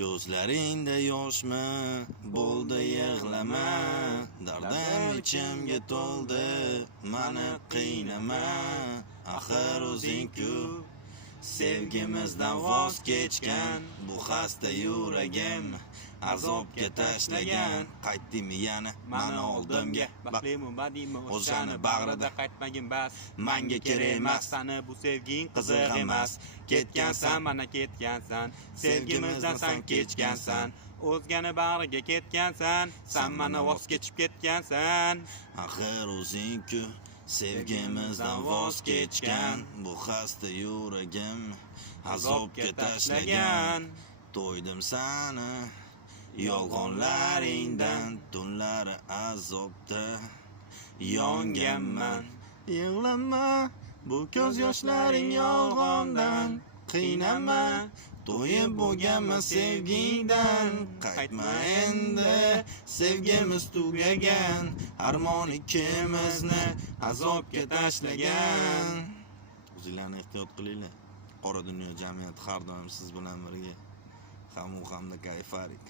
ko'zlaringda yoshmi? Bo'ldi yig'lama. Dardim ichimga to'ldi. Mani qiynama. Axir o'zing-ku. Sevgimizdan voz kechgan bu xasta yuragim azobga tashlagan. Qaytdimi yana? Mana oldimga. baxtlimu badiymi o'shani bag'rida qaytmagin bas. Manga kerak emas. sani bu sevging qiziq emas. ketgansan mana ketgansan sevgimizdan san kechgansan o'zgani bag'riga ketgansan san. Mana voz kechib ketgansan axir o'zing-ku sevgimizdan voz kechgan bu xasta yuragim azobga tashlagan. To'ydim sani yolg'onlaringdan tunlari azobda yonganman. Yig'lama bu ko'z yoshlaring yolg'ondan qiynama to'yib bo'lganma sevgingdan. Qaytma endi sevgimiz tugagan armon ikkimizni azobga tashlagan. O'zinglarni ehtiyot qilinglar. Qora dunyo jamiyati har doim siz bilan birga. Hamu hamda kayfarik.